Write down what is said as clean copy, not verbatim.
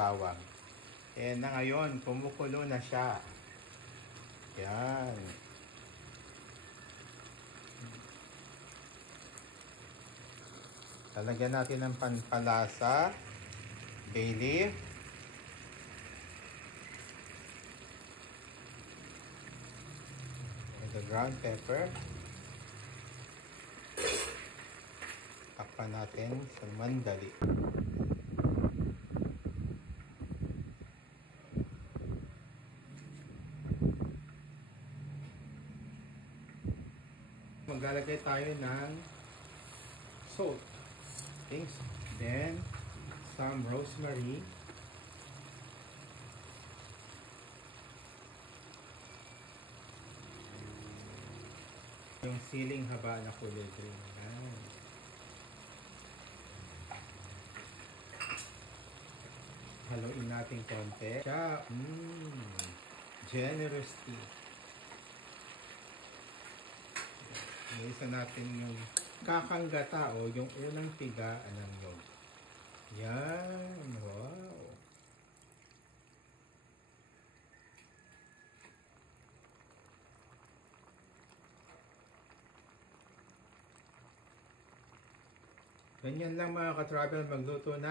bawang. And na ngayon, kumukulo na siya. Yan. Lalagyan natin ng pampalasa, bay leaf, and the ground pepper. Takpan natin sa mandali. Maglalagay tayo ng salt. Okay. Then, some rosemary. Yung siling haba na kulay green. Haluin natin konti. Generous tea. Isa natin yung kakanggata o yung unang tigaan ng nyog. Yan. Wow. Ganyan lang mga ka-travel magluto na.